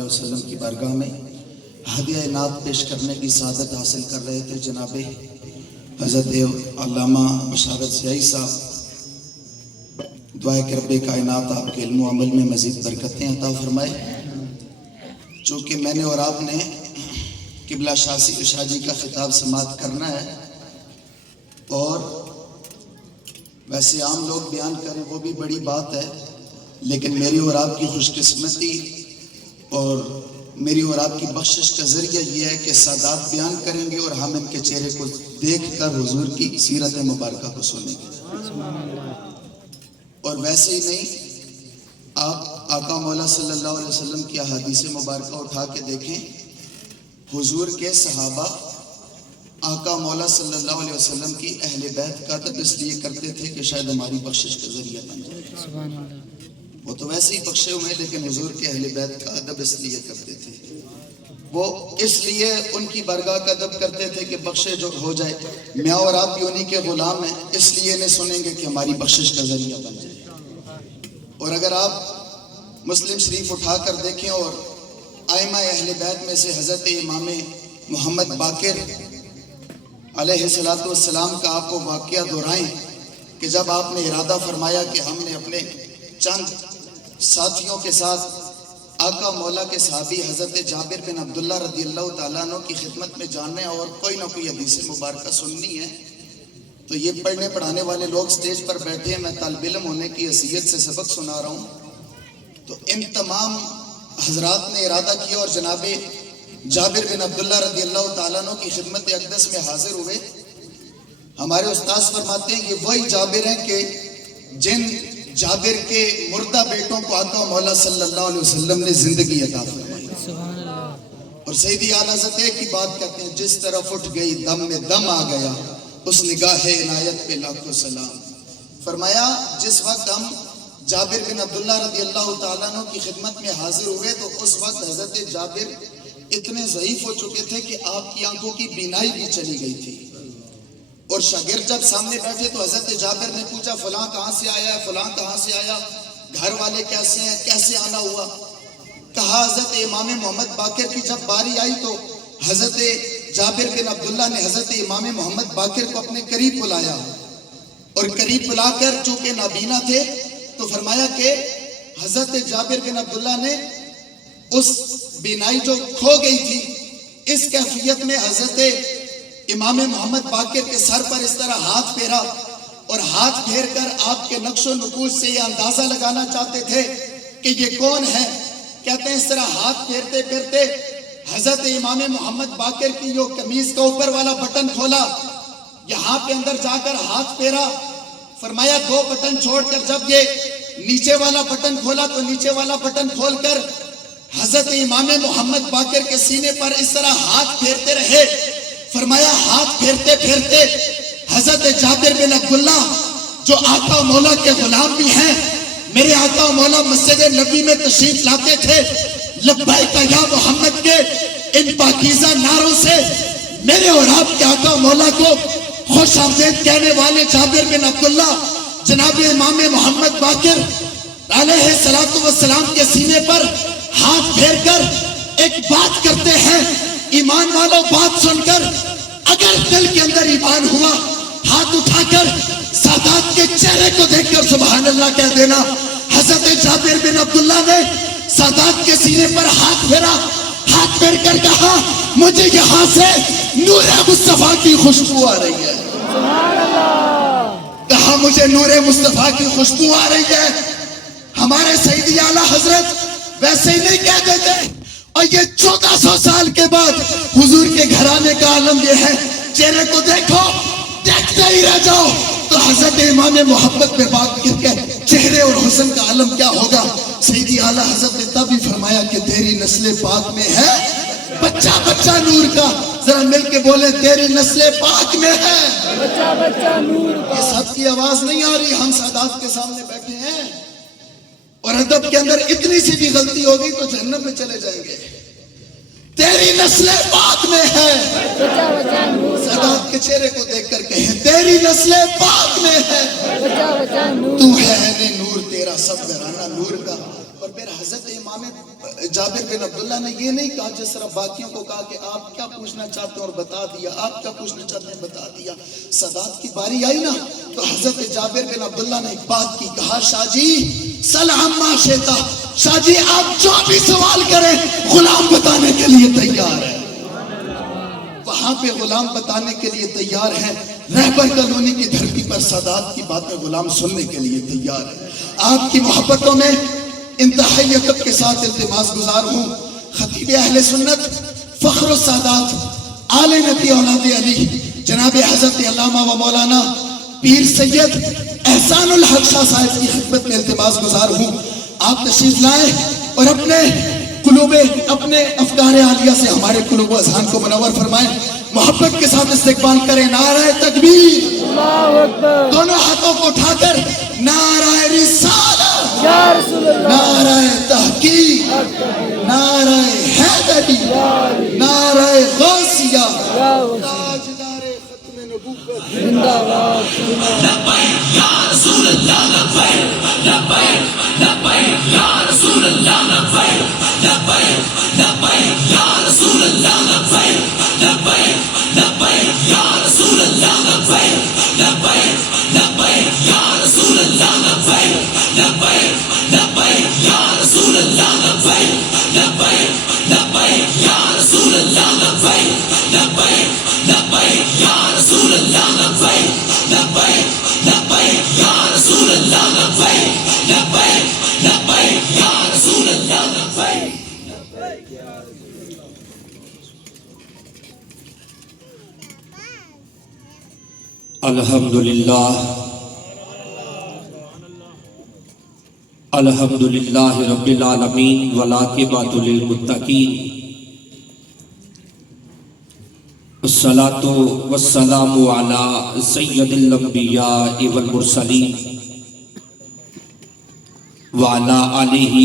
علیہ وسلم کی بارگاہ میں ہدیہ نعت پیش کرنے کی سعادت حاصل کر رہے تھے جناب حضرت علامہ بشارت سیائی صاحب. دعائے کہ رب کائنات آپ کے علم و عمل میں مزید برکتیں عطا فرمائے. چونکہ میں نے اور آپ نے قبلہ شاہ جی کا خطاب سماعت کرنا ہے، اور ویسے عام لوگ بیان کریں وہ بھی بڑی بات ہے، لیکن میری اور آپ کی خوش قسمتی اور میری اور آپ کی بخشش کا ذریعہ یہ ہے کہ سادات بیان کریں گے اور ہم ان کے چہرے کو دیکھ کر حضور کی سیرت مبارکہ کو سنیں گے. اور ویسے ہی نہیں، آپ آقا مولا صلی اللہ علیہ وسلم کی احادیث مبارکہ اٹھا کے دیکھیں. حضور کے صحابہ آقا مولا صلی اللہ علیہ وسلم کی اہل بیت کا ادب اس لیے کرتے تھے کہ شاید ہماری بخشش کا ذریعہ بن جائے. وہ تو ویسے ہی بخشے ہوئے، لیکن حضور کے اہل بیت کا ادب اس لیے کرتے تھے، وہ اس لیے ان کی بارگاہ کا ادب کرتے تھے کہ بخشے جو ہو جائے. میں اور آپ بھی انہی کے غلام ہیں، اس لیے انہیں سنیں گے کہ ہماری بخشش کا ذریعہ بن جائے. اور اگر آپ مسلم شریف اٹھا کر دیکھیں اور ائمہ اہل بیت میں سے حضرت امام محمد باقر علیہ السلام کا آپ کو واقعہ دہرائیں کہ جب آپ نے ارادہ فرمایا کہ ہم نے اپنے چند ساتھیوں کے ساتھ آقا مولا کے صحابی حضرت جابر بن عبداللہ رضی اللہ تعالیٰ عنہ کی خدمت میں جانا ہے اور کوئی نہ کوئی حدیث مبارکہ سننی ہے، تو یہ پڑھنے پڑھانے والے لوگ سٹیج پر بیٹھے ہیں، میں طالب علم ہونے کی حیثیت سے سبق سنا رہا ہوں. تو ان تمام حضرات نے ارادہ کیا اور جناب جابر بن عبداللہ رضی اللہ تعالیٰ عنہ کی خدمت اقدس میں حاضر ہوئے. ہمارے استاذ فرماتے ہیں یہ وہی جابر ہیں کہ جن جابر کے مردہ بیٹوں کو آقا مولا صلی اللہ علیہ وسلم نے زندگی عطا فرمائی. اور سیدی اعلیٰ حضرت ایک ہی بات کہتے ہیں، جس طرف اٹھ گئی دم میں دم آ گیا، اس نگاہ عنایت پہ لاکھوں سلام. فرمایا جس وقت ہم جابر بن عبداللہ رضی اللہ تعالیٰ عنہ کی خدمت میں حاضر ہوئے تو اس وقت حضرت جابر اتنے ضعیف ہو چکے تھے کہ آپ کی آنکھوں کی بینائی بھی چلی گئی تھی. اور شاگرد جب سامنے بیٹھے تو حضرت جابر نے پوچھا فلاں کہاں سے آیا ہے، فلاں کہاں سے آیا، گھر والے کیسے ہیں، کیسے آنا ہوا. کہا حضرت امام محمد باقر کی جب باری آئی تو حضرت جابر بن عبداللہ نے حضرت امام محمد باقر کو اپنے قریب بلایا، اور قریب بلا کر چونکہ نابینا تھے تو فرمایا کہ حضرت جابر بن عبداللہ نے اس بینائی جو کھو گئی تھی اس کیفیت میں حضرت امام محمد باقر کے سر پر اس طرح ہاتھ پھیرا، اور ہاتھ پھیر کر آپ کے نقش و نقوش سے یہ اندازہ لگانا چاہتے تھے کہ یہ کون ہے. کہتے ہیں اس طرح ہاتھ پھیرتے پھیرتے حضرت امام محمد باقر کی جو قمیض کا اوپر والا بٹن کھولا، یہاں پہ اندر جا کر ہاتھ پھیرا. فرمایا دو بٹن چھوڑ کر جب یہ نیچے والا بٹن کھولا تو نیچے والا بٹن کھول کر حضرت امام محمد باقر کے سینے پر اس طرح ہاتھ پھیرتے رہے. فرمایا ہاتھ پھیرتے پھیرتے حضرت جابر بن عبداللہ جو آقا مولا کے غلام بھی ہیں، میرے آقا مولا مسجد نبی میں تشریف لاتے تھے، لبیک یا محمد کے ان پاکیزہ نعروں سے میرے اور آپ کے آقا مولا کو خوش آمدید کہنے والے جابر بن عبداللہ جناب امام محمد باقر علیہ السلام کے سینے پر ہاتھ پھیر کر ایک بات کرتے ہیں. ایمان والوں بات سن کر اگر دل کے اندر ایمان ہوا، ہاتھ اٹھا کر سادات کے چہرے کو دیکھ کر سبحان اللہ کہہ دینا. حضرت جابر بن عبداللہ نے سادات کے سینے پر ہاتھ پھیرا، ہاتھ پھیر کر کہا مجھے یہاں سے نور مصطفیٰ کی خوشبو آ رہی ہے. کہا مجھے نور مصطفیٰ کی خوشبو آ رہی ہے. ہمارے سیدی اعلیٰ حضرت ویسے ہی نہیں کہہ دیتے، اور یہ 1400 سال کے بعد حضور کے گھرانے کا عالم یہ ہے. چہرے کو دیکھو، دیکھتے ہی رہ جاؤ. تو حضرت امام محبت پہ بات کر کے چہرے اور حسن کا عالم کیا ہوگا. سیدی اعلیٰ حضرت نے تب ہی فرمایا کہ تیری نسل پاک میں ہے بچہ بچہ نور کا. ذرا مل کے بولے تیری نسل پاک میں ہے بچہ بچہ نور کا. یہ سب کی آواز نہیں آ رہی، ہم سادات کے سامنے بیٹھے ہیں اور ادب کے اندر اتنی سی بھی غلطی ہوگی تو جہنم میں چلے جائیں گے. تیری نسل پاک میں ہے. سادات کے چہرے کو دیکھ کر کہیں تیری نسل پاک میں ہے. تو ہے نور تیرا سب گھرانہ نور کا. اور پھر حضرت امام جابر بن عبداللہ نے یہ نہیں کہا جس طرح باقیوں کو کہا کہ آپ کیا پوچھنا چاہتے ہیں اور بتا دیا، آپ کیا پوچھنا چاہتے ہیں بتا دیا. سادات کی باری آئی نا تو حضرت جابر بن عبداللہ نے ایک بات کی، کہا شاہ جی سل عما شئتا، شاہ جی آپ جو بھی سوال کریں غلام بتانے کے لیے تیار ہے. وہاں پہ غلام بتانے کے لیے تیار ہے. رہبر کالونی کی دھرتی پر سادات کی باتیں غلام سننے کے لیے تیار ہے. آپ کی محبتوں میں انتہائی ادب کے ساتھ التماس گزار ہوں. خطیب اہل سنت فخر السادات آل نبی اولاد علی جناب حضرت علامہ و مولانا پیر سید احسان الحق شاہ صاحب کی خدمت میں التماس گزار ہوں. آپ تشریف لائیں اور اپنے قلوب، اپنے افکار عالیہ سے ہمارے قلوب و اذہان کو منور فرمائیں. محبت کے ساتھ استقبال کریں. نعرہ تکبیر، دونوں ہاتھوں کو اٹھا کر نعرہ رسالت، نعرہ تحقیق، نعرہ حیدری، نعرہ غوثیہ، تاجدار ختم نبوت زندہ باد. لبیک یا رسول اللہ، لبیک لبیک لبیک یا رسول اللہ، لبیک لبیک لبیک یا رسول اللہ، لبیک لبیک لبیک یا رسول اللہ، لبیک لبیک لبیک یا رسول اللہ، لبیک لبیک لبیک یا رسول اللہ، لبیک لبیک لبیک یا رسول اللہ، لبیک لبیک لبیک یا رسول اللہ، لبیک لبیک لبیک یا رسول اللہ، لبیک لبیک لبیک یا رسول اللہ، لبیک. الحمدللہ الحمدللہ رب العالمین والعاقبۃ للمتقین، الصلاۃ والسلام علی سید الانبیاء والمرسلین وعلی آلہ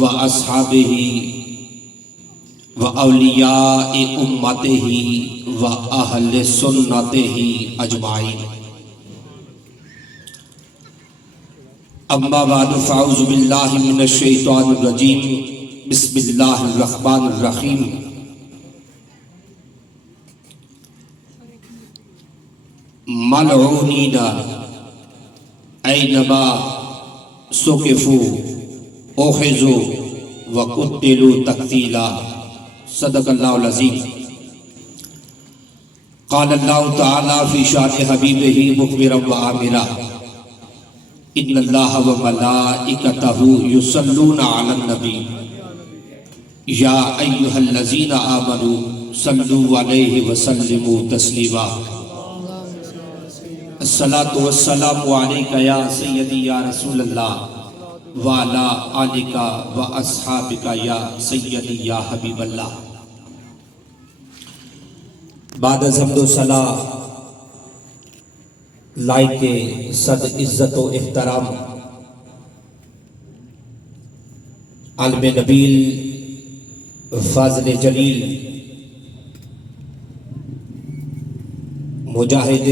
واصحابہ واولیاء امتہ واہل سنتہ اجمعین. اما بعد فاعوذ باللہ من الشیطان الرجیم، بسم اللہ الرحمن الرحیم. ملعونین اینما ثقفوا اخذوا وقتلوا تقتیلا. صدق اللہ العظیم. قال اللہ تعالی فی شان حبیبہ مخبرا وآمرا، ان اللہ وملائکتہ یصلون علی النبی یا ایہا الذین آمنوا صلوا علیہ وسلموا تسلیما. الصلاۃ والسلام علیک یا سیدی یا رسول اللہ وعلی آلک واصحابک یا سیدی یا حبیب اللہ. بعد از حمد و ثنا لائق صد عزت و احترام عالم نبیل فاضل جلیل مجاہد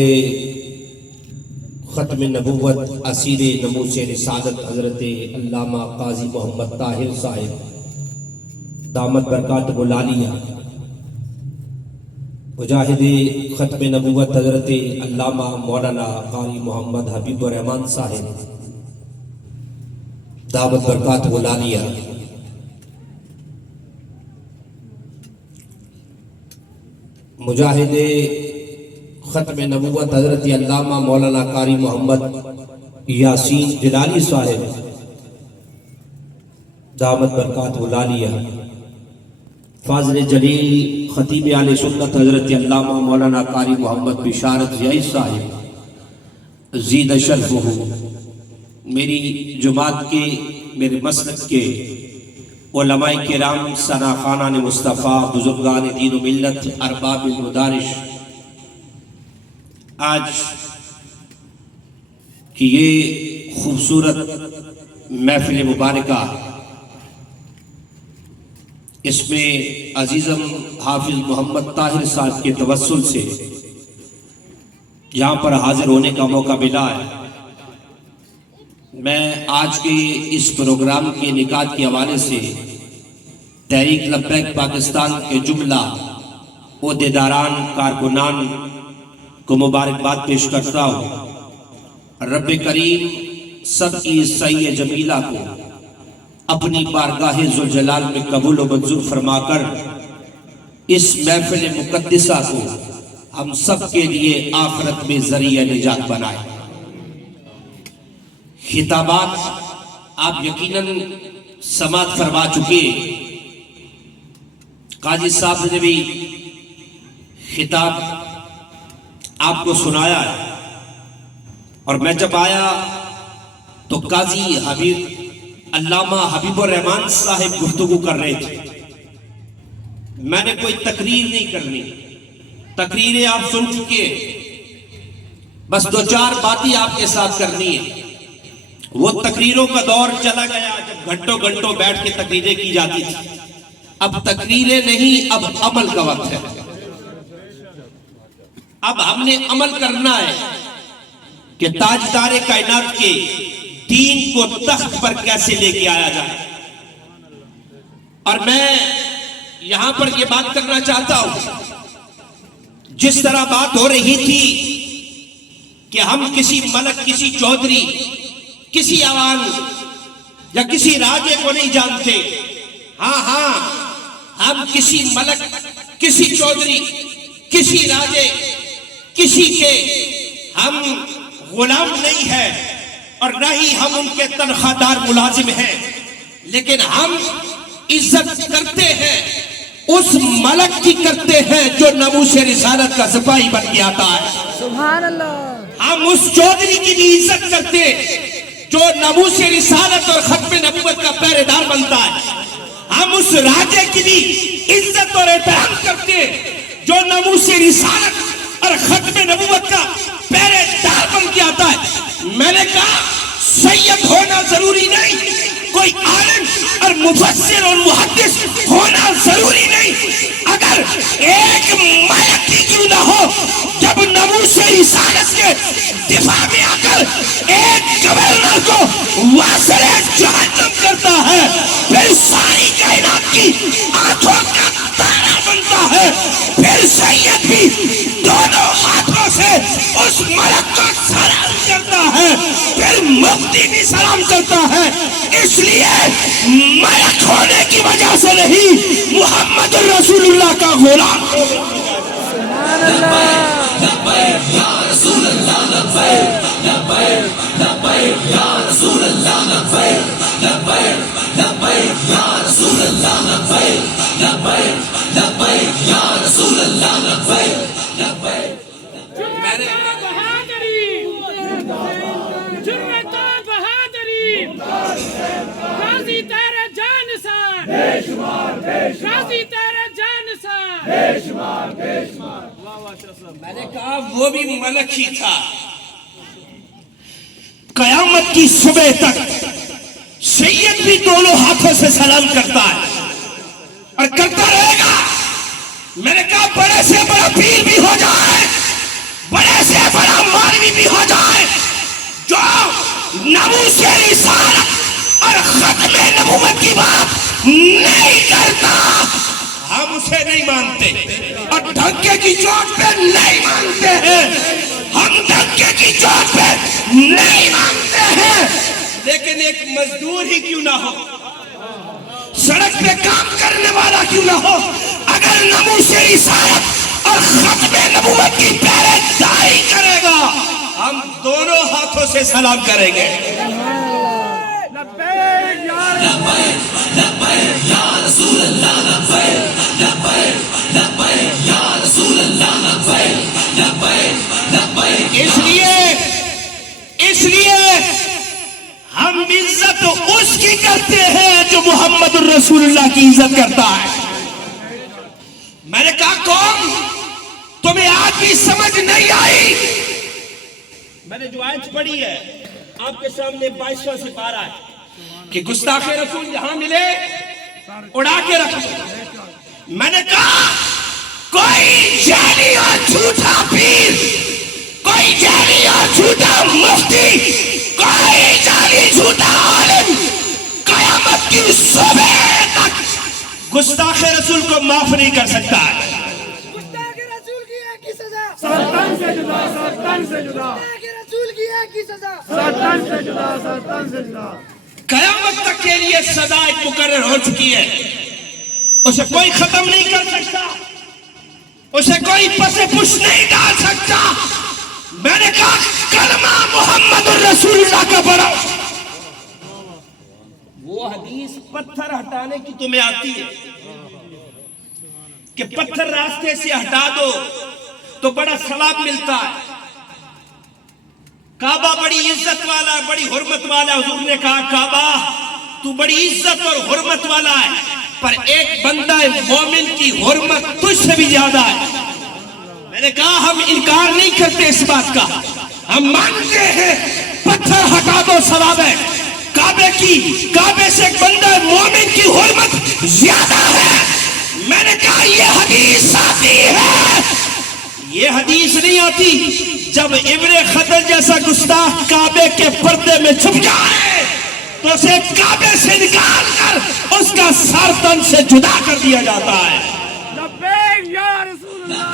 ختم نبوت اسیر نموس رسالت حضرت علامہ قاضی محمد طاہر صاحب دامت برکاتہ العالیہ، مجاہد ختم نبوت حضرت علامہ مولانا قاری محمد حبیب الرحمن صاحب دعوت برکات العالیہ، مجاہد ختم نبوت حضرت علامہ مولانا قاری محمد یاسین جلالی صاحب دعوت برکات العالیہ، فاضل جلیل خطیب اہل سنت حضرت علامہ مولانا قاری محمد بشارت ضیائی صاحب زید شرفہ، میری جماعت کے، میرے مسلک کے علماء کرام، ثناخانان مصطفیٰ، بزرگان دین و ملت، ارباب المدارش، آج کی یہ خوبصورت محفل مبارکہ، اس میں عزیزم حافظ محمد طاہر صاحب کے توسل سے یہاں پر حاضر ہونے کا موقع ملا ہے. میں آج کے اس پروگرام کے انعقاد کے حوالے سے تحریک لبیک پاکستان کے جملہ عہدیداران کارکنان کو مبارکباد پیش کرتا ہوں۔ رب کریم سب کی سعی جمیلہ کو اپنی بارگاہ ذوالجلال میں قبول و منظور فرما کر اس محفل مقدسہ کو ہم سب کے لیے آخرت میں ذریعہ نجات بنائے۔ خطابات آپ یقیناً سماعت فرما چکے، قاضی صاحب نے بھی خطاب آپ کو سنایا ہے، اور میں جب آیا تو قاضی علامہ حبیب الرحمان صاحب گفتگو کر رہے تھے۔ میں نے کوئی تقریر نہیں کرنی، تقریریں آپ سن چکے، بس دو چار باتیں آپ کے ساتھ کرنی ہے۔ وہ تقریروں کا دور چلا گیا جب گھنٹوں گھنٹوں بیٹھ کے تقریریں کی جاتی تھی، اب تقریریں نہیں، اب عمل کا وقت ہے۔ اب ہم نے عمل کرنا ہے کہ تاجدار کائنات کے دین کو تخت پر کیسے لے کے آیا جائے۔ اور میں یہاں پر یہ بات کرنا چاہتا ہوں، جس طرح بات ہو رہی تھی کہ ہم کسی ملک، کسی چودھری، کسی عوام یا کسی راجے کو نہیں جانتے۔ ہاں ہم کسی ملک، کسی چودھری، کسی راجے، کسی کے ہم غلام نہیں ہیں، اور نہ ہی ہم ان کے تنخواہ دار ملازم ہیں، لیکن ہم عزت کرتے ہیں اس ملک کی کرتے ہیں جو ناموس رسالت کا سپاہی بن کے آتا ہے۔ سبحان اللہ۔ ہم اس چودھری کی بھی عزت کرتے جو ناموس رسالت اور ختم نبوت کا پہرے دار بنتا ہے۔ ہم اس راجے کی بھی عزت اور احترام کرتے جو ناموس رسالت اور ختم نبوت کا پہرے دار بن کے آتا ہے۔ میں نے کہا سید ہونا ضروری نہیں، کوئی عالم اور مفسر اور محدث ہونا ضروری نہیں، اگر ایک ملک ہی کیوں نہ ہو جب ناموس رسالت کے دفاع میں آ کر ایک گورنر کو واصل جہنم کرتا ہے، پھر ساری کائنات کی آنکھوں کا تارا بنتا ہے، پھر سید بھی دونوں ہاتھوں سے اس ملک کو سلام کرتا ہے، پھر مفتی بھی سلام کرتا ہے۔ اس لیے ملک ہونے کی وجہ سے نہیں، محمد رسول اللہ کا غلام۔ سبحان اللہ۔ لبیک یا رسول اللہ، لبیک لبیک لبیک یا رسول اللہ، لبیک لبیک لبیک یا رسول اللہ، لبیک لبیک لبیک یا رسول اللہ، لبیک لبیک۔ غازی تیرے جان سے بے شمار، غازی تیرے جان سے بے شمار، بے شمار۔ میں نے کہا وہ بھی ملک ہی تھا، قیامت کی صبح تک سید بھی دونوں ہاتھوں سے سلام کرتا ہے اور کرتا رہے گا۔ میں نے کہا بڑے سے بڑا پیر بھی ہو جائے، بڑے سے بڑا مولوی بھی ہو جائے، جو ناموس رسالت اور ختم نبوت کی بات نہیں کرتا، ہم اسے نہیں مانتے، اور ڈھنکے کی چوٹ پہ نہیں مانتے ہیں، ہم ڈھنکے کی چوٹ پہ نہیں مانتے ہیں۔ لیکن ایک مزدور ہی کیوں نہ ہو، سڑک پہ کام کرنے والا کیوں نہ ہو، اگر ناموس رسالت اور ختم نبوت کی پہرے داری کرے گا، ہم دونوں ہاتھوں سے سلام کریں گے۔ لبیک یا لبیک لبیک یا رسول اللہ، لبیک لبیک لبیک یا رسول اللہ، لبیک لبیک لبیک۔ اس لیے ہم عزت اس کی کرتے ہیں جو محمد الرسول اللہ کی عزت کرتا ہے۔ میں نے کہا کون؟ تمہیں آج بھی سمجھ نہیں آئی؟ میں نے جو آیت پڑھی ہے آپ کے سامنے 22واں سپارہ ہے کہ گستاخ رسول جہاں ملے اڑا کے رکھ دو۔ میں نے کہا کوئی جعلی اور جھوٹا پیر، کوئی جعلی اور جھوٹا مفتی، کوئی جعلی جھوٹا عالم قیامت کی صبح تک گستاخ رسول کو معاف نہیں کر سکتا ہے. گستاخ رسول کی ایک ہی سزا، سرطان سے جدا، سرطان سے جدا، گستاخ رسول کی ایک ہی سزا، سرطان سے جدا، سرطان سے جدا. قیامت تک کے لیے سزا ایک مقرر ہو چکی ہے، اسے کوئی ختم نہیں کر سکتا، اسے کوئی پس پش نہیں ڈال سکتا. میں نے کہا کلمہ محمد الرسول اللہ کا پڑھو. وہ حدیث پتھر ہٹانے کی تمہیں آتی ہے کہ پتھر راستے سے ہٹا دو تو بڑا ثواب ملتا ہے. کعبہ بڑی عزت والا، بڑی حرمت والا. حضور نے کہا کعبہ تو بڑی عزت اور حرمت والا ہے، پر ایک بندہ مومن کی حرمت تجھ سے بھی زیادہ ہے. میں نے کہا ہم انکار نہیں کرتے اس بات کا، ہم مانتے ہیں پتھر ہٹا دو ثواب ہے. کعبے سے ایک بندہ مومن کی حرمت زیادہ ہے. میں نے کہا یہ حدیث آتی ہے، یہ حدیث نہیں آتی جب ابن خطر جیسا گستاخ کعبے کے پردے میں چھپ جائے تو اسے کعبے سے نکال کر اس کا سر تن سے جدا کر دیا جاتا ہے. لبیک یا رسول اللہ،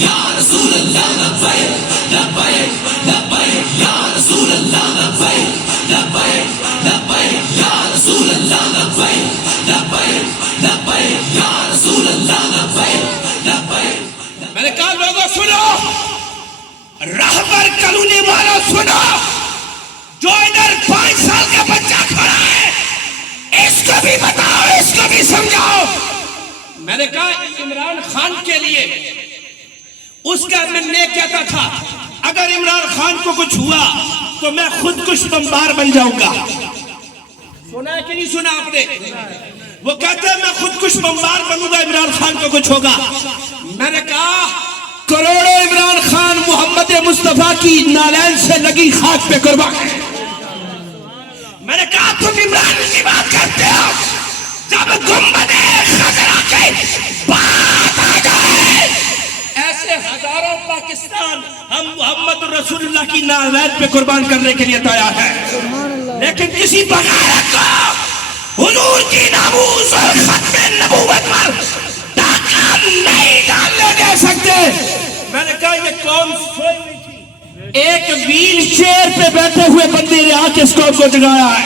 یا رسول اللہ لبیک، لبیک، لبیک یا رسول اللہ لبیک، لبیک، لبیک یا رسول اللہ لبیک، لبیک، لبیک یا رسول اللہ لبیک، لبیک. میں نے کہا لوگوں سنو، رہبر کالونی والوں سنو، جو ادھر 5 سال کا بچہ کھڑا ہے اس کو بھی بتاؤ، اس کو بھی سمجھاؤ. میں نے کہا عمران خان کے لیے اس کا میں نے کہتا تھا اگر عمران خان کو کچھ ہوا تو میں خود کش بمبار بن جاؤں گا. سنا ہے کہ نہیں سنا آپ نے؟ وہ کہتے ہیں میں خود کش بمبار بنوں گا عمران خان کو کچھ ہوگا. میں نے کہا کروڑوں عمران خان محمد مصطفیٰ کی نالین سے لگی خاک پہ قربان. میں نے کہا تم عمران کی بات کرتے ہو، جب گنبد خضرا کے بات آ جائے ایسے ہزاروں پاکستان ہم محمد رسول اللہ کی نالین پہ قربان کرنے کے لیے تیار ہیں، لیکن کسی بغیرت کو حضور کی ناموس اور ختم نبوت پر ڈاکہ نہیں ڈالنے دے سکتے. میں نے کہا یہ کون سوئی ہوئی تھی؟ ایک ویل چیئر پہ بیٹھے ہوئے بندے نے آ کے اس قوم کو جگایا ہے.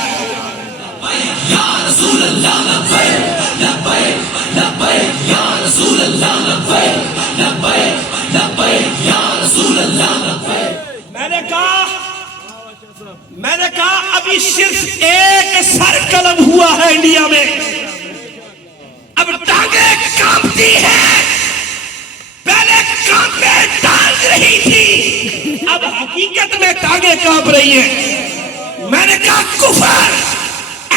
یا رسول اللہ لبیک، لبیک، لبیک یا رسول اللہ لبیک، لبیک، لبیک یا رسول اللہ لبیک. میں نے کہا ابھی صرف ایک سر قلم ہوا ہے انڈیا میں، اب ٹانگیں کانپتی ہیں. پہلے کانپے ڈال رہی تھی، اب حقیقت میں ٹانگیں کانپ رہی ہیں. میں نے کہا کفر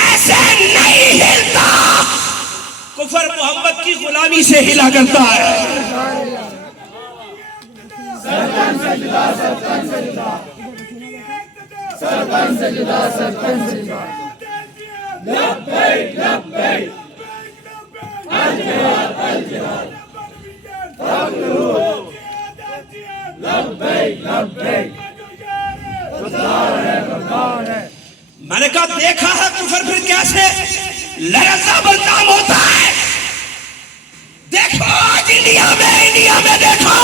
ایسے نہیں ہلتا، کفر محمد کی غلامی سے ہلا کرتا ہے. سرطان سے جدا، سرطان سے جدا، سرطان سے جدا، سرطان سے جدا. لبیک، لبیک، الجہاد، الجہاد، لبیک، لبیک، بردار ہے، بردار ہے. میں نے کہا دیکھا ہے کفر پھر کیسے لرزہ بردام ہوتا ہے. دیکھو آج انڈیا میں دیکھو.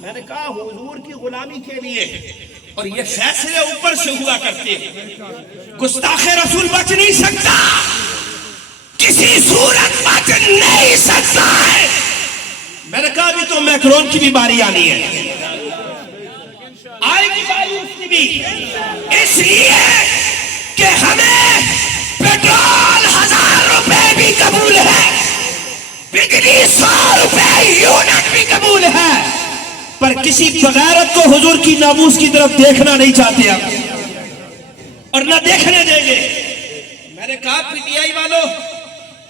میں نے کہا حضور کی غلامی کے لیے اور یہ فیصلے اوپر سے ہوا کرتے ہیں، گستاخ رسول بچ نہیں سکتا، کسی صورت بچ نہیں سکتا ہے. میں نے کہا ابھی تو میکرون کی بھی باری آنی ہے، آئے گی باری اس کی بھی، اس لیے کہ ہمیں پیٹرول 1000 روپے بھی قبول ہے، بجلی 100 روپے یونٹ بھی قبول ہے، پر کسی بغیرت کو حضور کی ناموس کی طرف دیکھنا نہیں چاہتے آپ اور نہ دیکھنے دیں گے. میں نے کہا پی ٹی آئی والوں،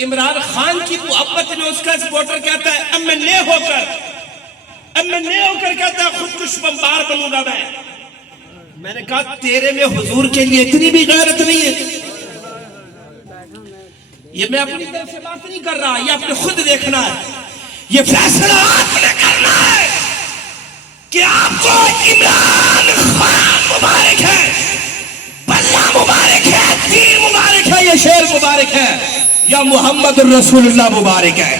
عمران خان کی محبت میں اس کا سپورٹر کہتا ہے ایم این اے ہو کر کہتا ہے خود کش بمبار بنوں گا میں. میں نے کہا تیرے میں حضور کے لیے اتنی بھی غیرت نہیں ہے. یہ میں اپنی طرف سے بات نہیں کر رہا، یہ آپ نے خود دیکھنا ہے، یہ فیصلہ آپ نے کرنا ہے کہ آپ کو عمران خان مبارک ہے اللہ مبارک ہے، دین مبارک ہے، یہ شعر مبارک ہے، یا محمد الرسول اللہ مبارک ہے؟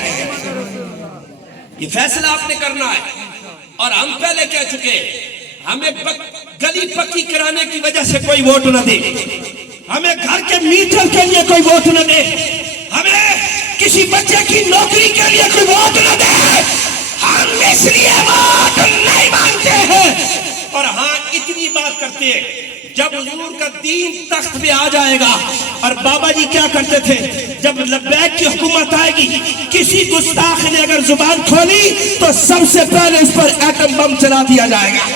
یہ فیصلہ آپ نے کرنا ہے۔ اور ہم پہلے کہہ چکے، ہمیں گلی پکی کرانے کی وجہ سے کوئی ووٹ نہ دے، ہمیں گھر کے میٹر کے لیے کوئی ووٹ نہ دے، ہمیں کسی بچے کی نوکری کے لیے کوئی ووٹ نہ دے، ہم اس لیے ووٹ نہیں مانگتے ہیں۔ اور ہاں اتنی بات کرتے ہیں، جب حضور کا دین تخت پہ آ جائے گا، اور بابا جی کیا کرتے تھے، جب لبیک کی حکومت آئے گی، کسی گستاخ نے اگر زبان کھولی تو سب سے پہلے اس پر ایٹم بم چلا دیا جائے گا۔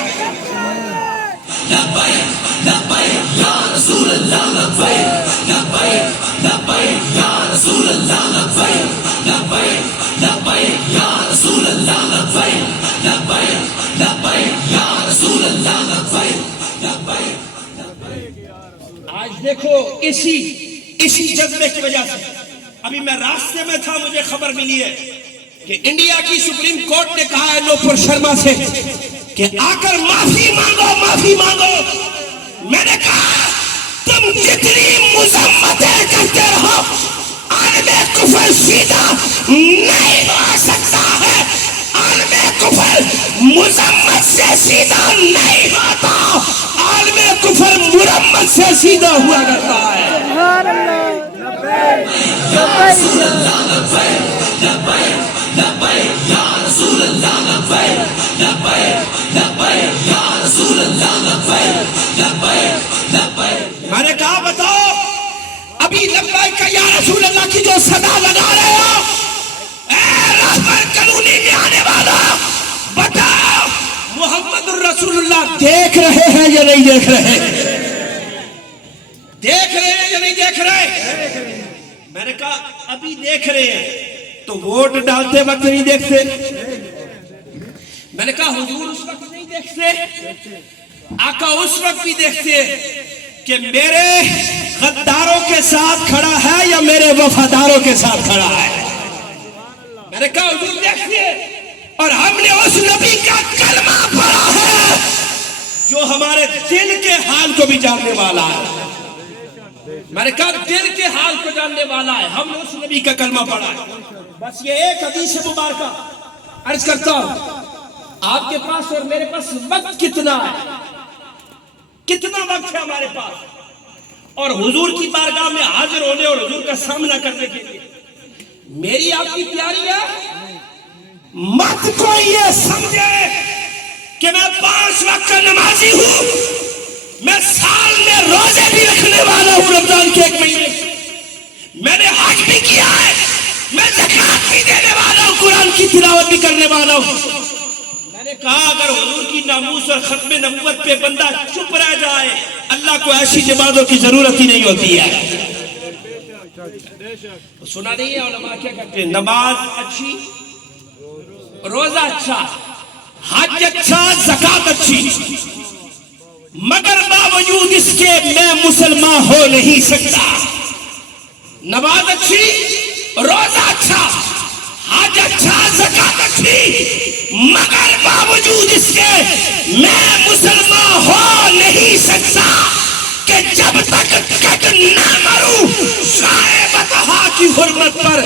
لبیک لبیک یا رسول اللہ، لبیک لبیک لبیک یا رسول اللہ، لبیک لبیک لبیک یا رسول اللہ، لبیک لبیک لبیک یا رسول اللہ، لبیک لبیک۔ آج دیکھو اسی جذبے کی وجہ سے، ابھی میں راستے میں تھا، مجھے خبر ملی ہے کہ انڈیا کی سپریم کورٹ نے کہا ہے نوپور شرما سے کہ آ کر معافی مانگو، معافی مانگو۔ میں نے کہا تم جتنی مذمتیں کرتے رہو، عالم کفر سیدھا نہیں ہو سکتا ہے، عالم کفر مذمت سے سیدھا نہیں ہوتا، عالم کفر مرمت سے سیدھا ہوا کرتا ہے۔ سبحان اللہ، لبیک یا رسول اللہ، لبیک لبیک لبیک یا رسول اللہ، لبیک لبیک لبیک یا رسول اللہ، لبیک لبیک لبیک۔ میں نے کہا بتاؤ، ابھی لبیک کا یا رسول اللہ کی جو صدا لگا رہے ہو، اے رہبر کالونی میں آنے والا، بتاؤ محمد الرسول اللہ دیکھ رہے ہیں یا نہیں دیکھ رہے؟ دیکھ رہے ہیں یا نہیں دیکھ رہے؟ میں نے کہا ابھی دیکھ رہے ہیں تو ووٹ ڈالتے وقت نہیں دیکھتے؟ میں نے کہا حضور اس وقت نہیں دیکھتے؟ آقا اس وقت بھی دیکھتے کہ میرے غداروں کے ساتھ کھڑا ہے یا میرے وفاداروں کے ساتھ کھڑا ہے؟ میں نے کہا حضور دیکھتے، اور ہم نے اس نبی کا کلمہ پڑھا ہے جو ہمارے دل کے حال کو بھی جاننے والا ہے۔ میں نے کہا دل کے حال کو جاننے والا ہے، ہم نے اس نبی کا کلمہ پڑھا ہے۔ بس یہ ایک حدیث مبارکہ عرض کرتا ہوں، آپ کے پاس اور میرے پاس وقت کتنا ہے، کتنا وقت ہے ہمارے پاس، اور حضور کی بارگاہ میں حاضر ہونے اور حضور کا سامنا کرنے کے لیے میری آپ کی تیاری ہے؟ مت کوئی یہ سمجھے کہ میں 5 وقت کا نمازی ہوں، میں سال میں روزے بھی رکھنے والا ہوں، رمضان کے 1 مہینے میں نے حج بھی کیا ہے، میں زکات بھی دینے والا ہوں، قرآن کی تلاوت بھی کرنے والا ہوں۔ میں نے کہا اگر حضور کی ناموس اور ختم نبوت پہ بندہ چپ رہ جائے، اللہ کو ایسی نمازوں کی ضرورت ہی نہیں ہوتی ہے۔ سنا نہیں ہے علماء کیا کہتے ہیں؟ نماز اچھی، روزہ اچھا، حج اچھا، زکات اچھی، مگر باوجود اس کے میں مسلمان ہو نہیں سکتا۔ نماز اچھی، روزہ اچھا، حج اچھا، زکات اچھی، مگر باوجود اس کے میں مسلمان ہو نہیں سکتا کہ جب تک کٹ نہ مروں شاہ بطحا کی حرمت پر،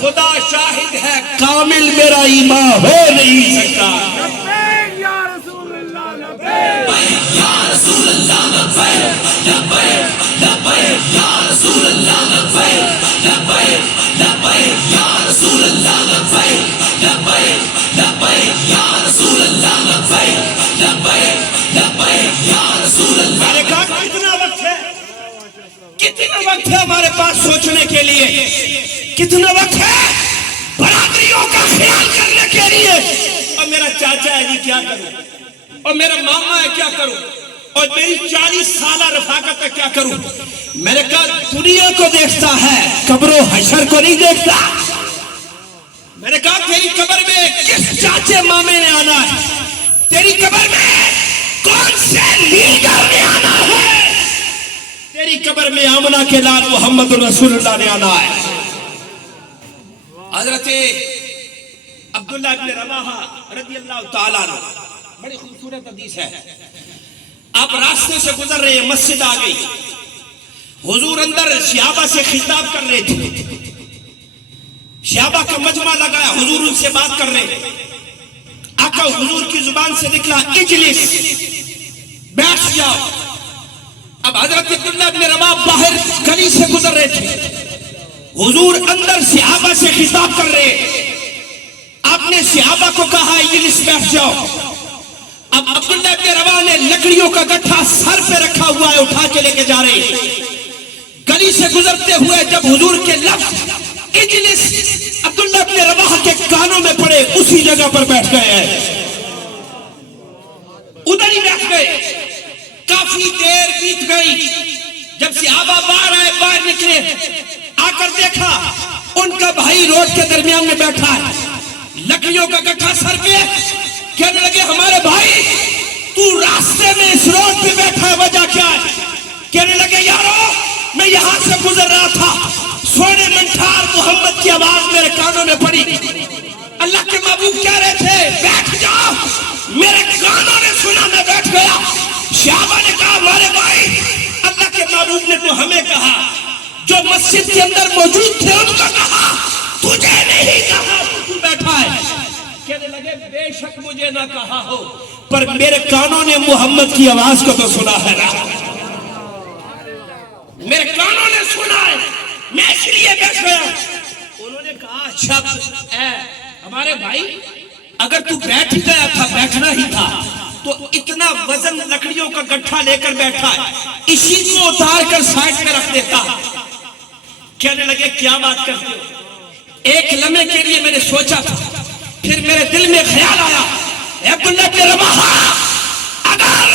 خدا شاہد ہے کامل میرا ایمان ہو نہیں سکتا۔ لبیک یا رسول اللہ، لبیک یا رسول اللہ، لبیک لبیک لبیک یا رسول اللہ، لبیک لبیک لبیک یا رسول اللہ، لبیک لبیک لبیک یا رسول اللہ، لبیک لبیک لبیک یا رسول اللہ۔ میں نے کہا کتنا وقت ہے، کتنا وقت ہے ہمارے پاس سوچنے کے لیے، کتنا وقت ہے برادریوں کا خیال کرنے کے لیے؟ اور میرا چاچا ہے جی کیا کروں، اور میرا ماما ہے کیا کروں، اور میری 40 سالہ رفاقت ہے کیا کروں؟ میں نے کہا دنیا کو دیکھتا ہے، قبر و حشر کو نہیں دیکھتا۔ میں نے کہا تیری قبر میں کس چاچے مامے نے آنا ہے، تیری قبر میں کون سے لیڈر نے آنا ہے، تیری قبر میں آمنہ کے لال محمد رسول اللہ نے آنا ہے۔ حضرت عبداللہ ابن رواحہ رضی اللہ تعالیٰ عنہ، بڑی خوبصورت حدیث ہے، آپ راستے سے گزر رہے ہیں، مسجد آ گئی، حضور اندر صحابہ سے خطاب کر رہے تھے، صحابہ کا مجمع لگایا، حضور ان سے بات کر رہے، آقا حضور کی زبان سے نکلا اجلس، بیٹھ جاؤ۔ اب حضرت عبداللہ بن رواحہ باہر گلی سے گزر رہے تھے، حضور اندر صحابہ سے خطاب کر رہے، آپ نے صحابہ کو کہا اجلس، بیٹھ جاؤ۔ اب عبداللہ بن رواحہ نے لکڑیوں کا گٹھا سر پہ رکھا ہوا ہے، اٹھا کے لے کے جا رہے، گلی سے گزرتے ہوئے جب حضور کے لفظ اجلس عبداللہ بن رواحہ کے کانوں میں پڑے، اسی جگہ پر بیٹھ گئے ہیں، ادھر ہی بیٹھ گئے۔ کافی دیر بیت گئی، جب صحابہ باہر آئے، باہر نکلے، آ کر دیکھا ان کا بھائی روڈ کے درمیان میں بیٹھا ہے، لکڑیوں کا گٹھا سر پہ، کہنے لگے ہمارے بھائی تو راستے میں اس روڈ پہ بیٹھا ہے، وجہ کیا ہے؟ کہنے لگے یارو میں یہاں سے گزر رہا تھا، سونے منٹھار محمد کی آواز میرے کانوں میں پڑی، اللہ کے محبوب کہہ رہے تھے بیٹھ جاؤ، میرے کانوں نے سنا، میں بیٹھ گیا۔ صحابہ نے کہا ہمارے بھائی اللہ کے محبوب نے تو ہمیں کہا، جو مسجد کے اندر موجود تھے ان کو کہا، تجھے نہیں کہا، تو بیٹھا ہے۔ کہنے لگے بے شک مجھے نہ کہا ہو، پر میرے کانوں نے محمد کی آواز کو تو سنا ہے نا، میرے کانوں نے سنا ہے، میں اس لیے بیٹھ گیا۔ انہوں نے کہا اچھا اے ہمارے بھائی اگر تو بیٹھ ہی گیا تھا، بیٹھنا ہی تھا، تو اتنا وزن لکڑیوں کا گٹھا لے کر بیٹھا ہے، اسی کو اتار کر سائڈ میں رکھ دیتا۔ کہنے لگے کیا بات کرتے ہو؟ ایک لمحے کے لیے میں نے سوچا تھا، پھر میرے دل میں خیال آیا اے عبداللہ بن رواحہ اگر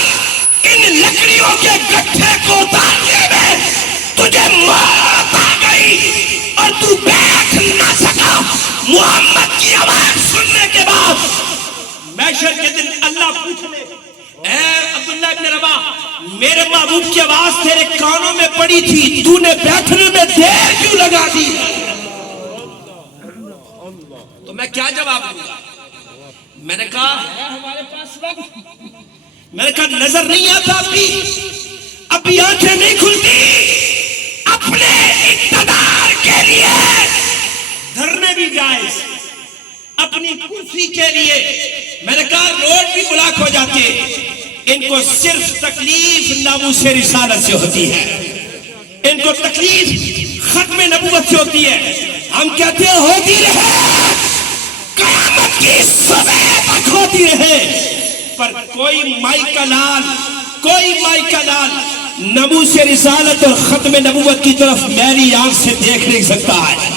ان لکڑیوں کے گٹھے کو اتارنے میں تجھے موت آ گئی اور تو بیٹھ نہ سکا محمد کی آواز سننے کے بعد، محشر کے دن اللہ پوچھ لے اے عبداللہ بن رواحہ میرے محبوب کی آواز تیرے کانوں میں پڑی تھی، تو نے بیٹھنے میں دیر کیوں لگا دی؟ تو میں کیا جواب دوں گا؟ میں نے کہا ہے ہمارے پاس وقت، میں نے کہا نظر نہیں آتا ابھی آنکھیں نہیں کھلتی، اپنے اقتدار کے لیے دھرنے بھی جائز، اپنی کرسی کے لیے، میں نے کہا روڈ بھی بلاک ہو جاتے، ان کو صرف تکلیف ناموس رسالت سے ہوتی ہے، ان کو تکلیف ختم نبوت سے ہوتی ہے۔ ہم کہتے ہیں ہوتی رہے، قیامت کی صبح تک ہوتی رہے، پر کوئی مائی کا لال ناموس رسالت اور ختم نبوت کی طرف میری آنکھ سے دیکھ نہیں سکتا ہے۔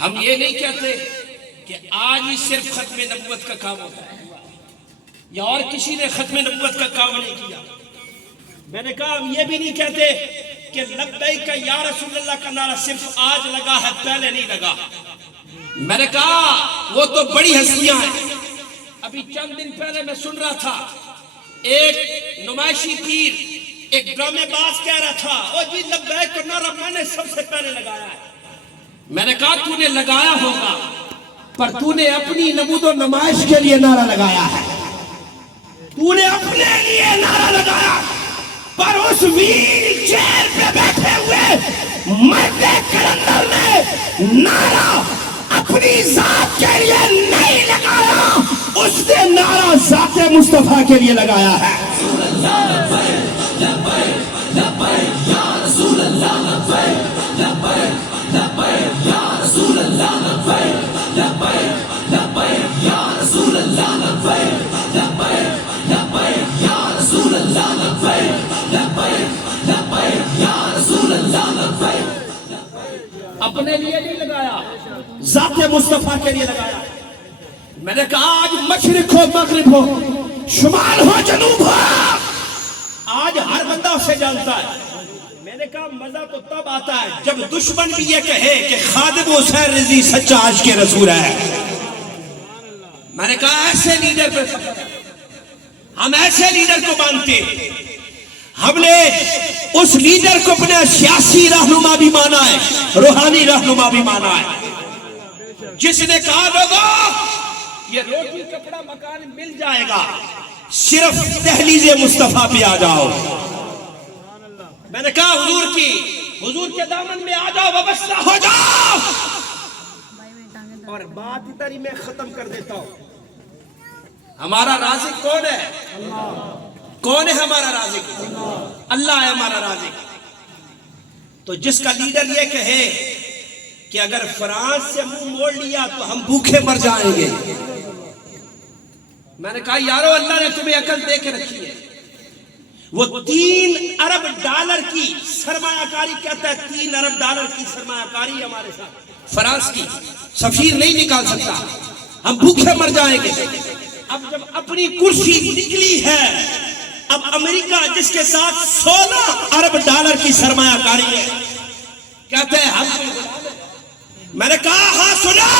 ہم یہ نہیں کہتے کہ آج ہی صرف ختم نبوت کا کام ہوتا ہے یا اور کسی نے ختم نبوت کا کام نہیں کیا۔ میں نے کہا ہم یہ بھی نہیں کہتے کہ لبیک یا رسول اللہ کا نعرہ صرف آج لگا ہے، پہلے نہیں لگا۔ میں نے کہا وہ تو بڑی ہستیاں ہیں، ابھی چند دن پہلے میں سن رہا تھا ایک نمائشی پیر ایک ڈرامے باز کہہ رہا تھا او جی لبیک کا نعرہ میں نے سب سے پہلے لگایا ہے۔ میں نے کہا تو نے لگایا ہوگا پر تو نے اپنی نمود و نمائش کے لیے نعرہ لگایا ہے، تو نے اپنے لیے نعرہ لگایا، پر اس ویل چیئر پہ بیٹھے ہوئے مرد کلندر نے نعرہ اپنی ذات کے لیے نہیں لگایا، اس نے نعرہ ذات مصطفیٰ کے لیے لگایا ہے۔ اپنے لیے نہیں لگایا، ذات مصطفیٰ کے لیے لگایا۔ میں نے کہا آج مشرق ہو مغرب ہو، شمال ہو جنوب ہو، آج ہر بندہ اسے جانتا ہے۔ میں نے کہا مزہ تو تب آتا ہے جب دشمن بھی یہ کہے کہ خادم حسین رضوی سچا عاشق کے رسول ہے۔ میں نے کہا ایسے لیڈر پہ ہم ایسے لیڈر کو مانتے، ہم نے اس لیڈر کو اپنا سیاسی رہنما بھی مانا ہے، روحانی رہنما بھی مانا ہے، جس نے کہا لوگوں یہ روٹی کپڑا مکان مل جائے گا، صرف دہلیز مصطفیٰ پہ آ جاؤ۔ میں نے کہا حضور کے دامن میں آ جاؤ، وابستہ ہو جاؤ. اور بات ادھر ہی میں ختم کر دیتا ہوں. ہمارا رازق کون ہے؟ کون ہے ہمارا رازق؟ اللہ ہے ہمارا رازق. تو جس کا لیڈر یہ کہے کہ اگر فرانس سے منہ موڑ لیا تو ہم بھوکے مر جائیں گے، میں نے کہا یارو اللہ نے تمہیں عقل دے کے رکھی ہے. وہ 3 ارب ڈالر کی سرمایہ کاری کہتا ہے، 3 ارب ڈالر کی سرمایہ کاری ہمارے ساتھ. فرانس کی سفیر نہیں نکال سکتا، ہم بھوکے مر جائیں گے. اب جب اپنی کرسی نکلی ہے، اب امریکہ جس کے ساتھ 16 ارب ڈالر کی سرمایہ کاری ہے کہتے ہیں ہم. میں نے کہا ہاں سنا،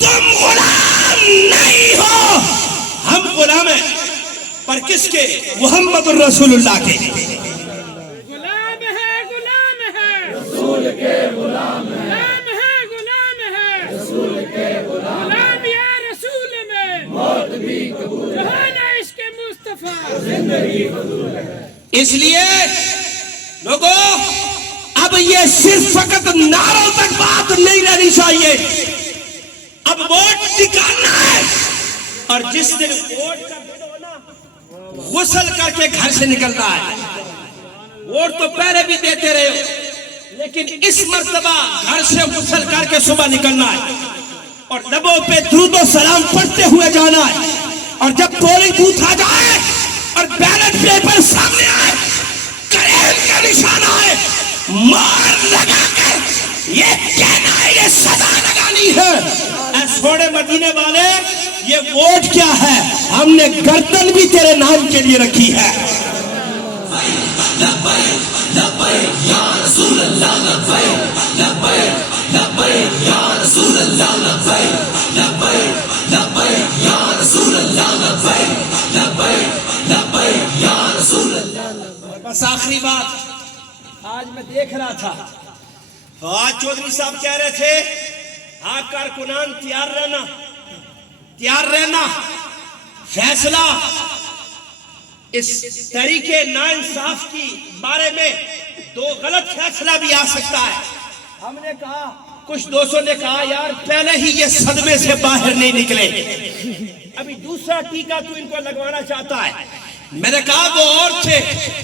تم غلام نہیں ہو، ہم غلام ہیں. پر کس کے؟ محمد الرسول اللہ کے. غلام ہے رسول کے، غلام ہے رسول کے، غلام یا رسول میں موت بھی قبول ہے، جہان عشق مصطفیٰ زندگی قبول ہے. اس لیے لوگوں اب یہ صرف فقط نعروں تک بات نہیں رہنی چاہیے، اب ووٹ نکالنا ہے. اور جس دن ووٹ کا دن ہونا، غسل کر کے گھر سے نکلنا ہے. ووٹ تو پہلے بھی دیتے رہے ہو، لیکن اس مرتبہ گھر سے غسل کر کے صبح نکلنا ہے اور لبوں پہ درود و سلام پڑھتے ہوئے جانا ہے. اور جب پولنگ بوتھ آ جائے اور بیلٹ پیپر سامنے آئے، کریل کا نشان آئے، مار لگا کر یہ کہنا ہے، یہ صدا لگانی ہے، اے سوڑے مدینے والے یہ ووٹ کیا ہے؟ ہم نے گردن بھی تیرے نام کے لیے رکھی ہے. بس آخری بات، آج میں دیکھ رہا تھا فواد چودھری صاحب کہہ رہے تھے ہاں کارکنان تیار رہنا، فیصلہ اس طریقے ناانصاف کی بارے میں 2 غلط فیصلہ بھی آ سکتا ہے. ہم نے کہا، کچھ دوستوں نے کہا یار پہلے ہی یہ صدمے سے باہر نہیں نکلے، ابھی دوسرا ٹیکہ تو ان کو لگوانا چاہتا ہے. میں نے کہا وہ اور تھے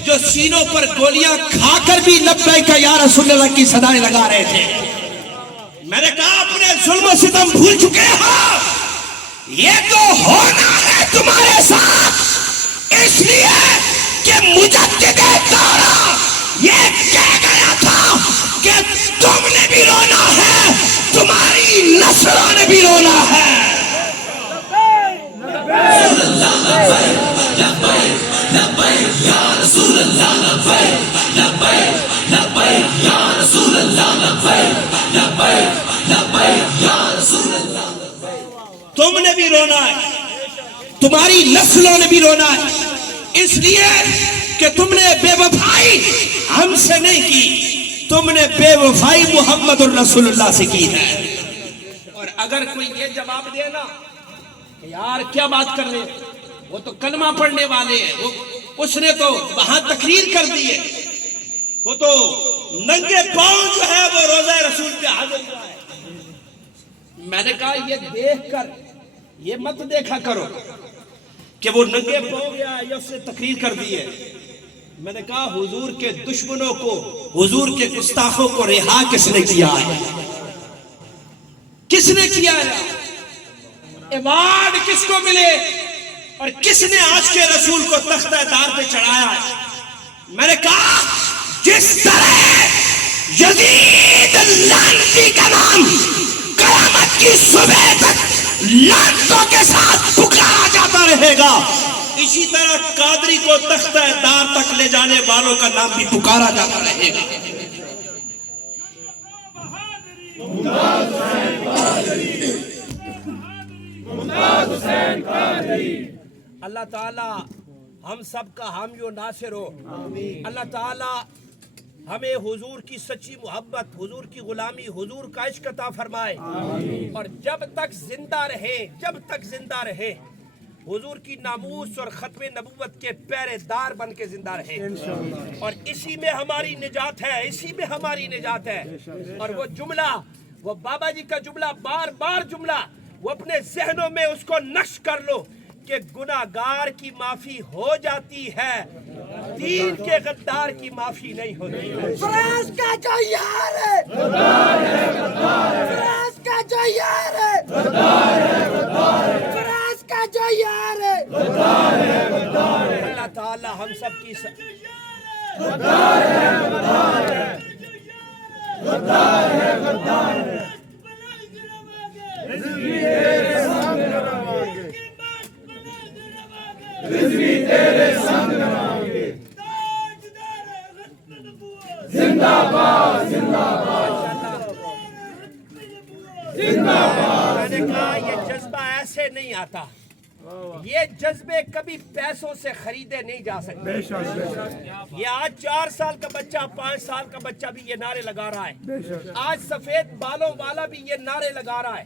جو سینوں پر گولیاں کھا کر بھی لبیک یا رسول اللہ کی صدائیں لگا رہے تھے. میں نے کہا اپنے ظلم و ستم بھول چکے ہو، یہ تو ہونا ہے تمہارے ساتھ، اس لیے کہ مجدد دورہ یہ کہہ گیا تھا کہ تم نے بھی رونا ہے، تمہاری نسلوں نے بھی رونا ہے. تم نے بھی رونا ہے، تمہاری نسلوں نے بھی رونا ہے، اس لیے کہ تم نے بے وفائی ہم سے نہیں کی، تم نے بے وفائی محمد الرسول اللہ سے کی ہے. اور اگر کوئی یہ جواب دے نا کہ یار کیا بات کر رہے ہیں، وہ تو کلمہ پڑھنے والے ہیں، اس نے تو وہاں تقریر کر دی ہے، وہ تو ننگے پاؤں جو ہے وہ روزہ رسول پہ حاضر ہوا ہے. میں نے کہا یہ دیکھ کر یہ مت دیکھا کرو کہ وہ ننگے پاؤں گیا یا اس نے تقریر کر دی ہے. میں نے کہا حضور کے دشمنوں کو، حضور کے گستاخوں کو رہا کس نے کیا ہے؟ کس نے کیا ہے؟ ایوارڈ کس کو ملے اور کس نے آج کے رسول کو تختہ دار پہ چڑھایا ہے؟ میں نے کہا جس طرح یزید لعنتی کا نام قیامت کی صبح تک لعنتوں کے ساتھ پکارا جاتا رہے گا، اسی طرح قادری کو تختہ دار تک لے جانے والوں کا نام بھی پکارا جاتا رہے گا. اللہ تعالی ہم سب کا حامی و ناصر ہو. اللہ تعالی ہمیں حضور کی سچی محبت، حضور کی غلامی، حضور کا عشق عطا فرمائے. اور جب تک زندہ رہے حضور کی ناموس اور ختم نبوت کے پہرے دار بن کے زندہ رہے اور اسی میں ہماری نجات ہے، اسی میں ہماری نجات ہے۔ اور وہ جملہ، وہ بابا جی کا جملہ، بار بار جملہ، وہ اپنے ذہنوں میں اس کو نقش کر لو کہ گناہگار کی معافی ہو جاتی ہے، دین کے غدار کی معافی نہیں ہوتی۔ فراز کا جو یار ہے، فراز کا جو یار ہے، فراز کا جو یار ہے، اللہ تعالی ہم سب کی میں نے کہا یہ جذبہ ایسے نہیں آتا، یہ جذبے کبھی پیسوں سے خریدے نہیں جا سکتے۔ یہ آج 4 سال کا بچہ، 5 سال کا بچہ بھی یہ نعرے لگا رہا ہے، آج سفید بالوں والا بھی یہ نعرے لگا رہا ہے۔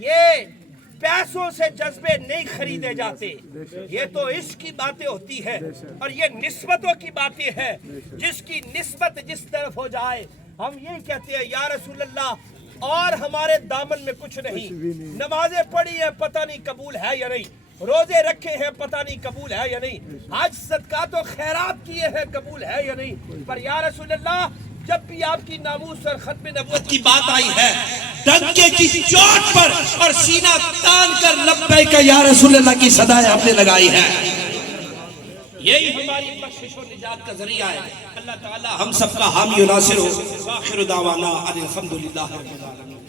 یہ پیسوں سے جذبے نہیں خریدے جاتے، یہ تو عشق کی باتیں ہوتی ہے اور یہ نسبتوں کی باتیں ہیں۔ جس کی نسبت جس طرف ہو جائے، ہم یہی کہتے ہیں یا رسول اللہ، اور ہمارے دامن میں کچھ نہیں۔ نمازیں پڑھی ہیں، پتہ نہیں قبول ہے یا نہیں، روزے رکھے ہیں، پتہ نہیں قبول ہے یا نہیں، حج صدقات و خیرات کیے ہیں، قبول ہے یا نہیں، پر یا رسول اللہ جب بھی آپ کی ناموس اور ختم نبوت کی بات آئی ہے، ڈنکے کی چوٹ پر اور سینہ تان کر لبیک یا رسول اللہ کی صدائیں آپ نے لگائی ہے۔ یہی ہماری بخشش و نجات کا ذریعہ ہے۔ اللہ تعالی ہم سب کا حامی و ناصر ہو۔ آخر دعوانا الحمدللہ رب العالمین۔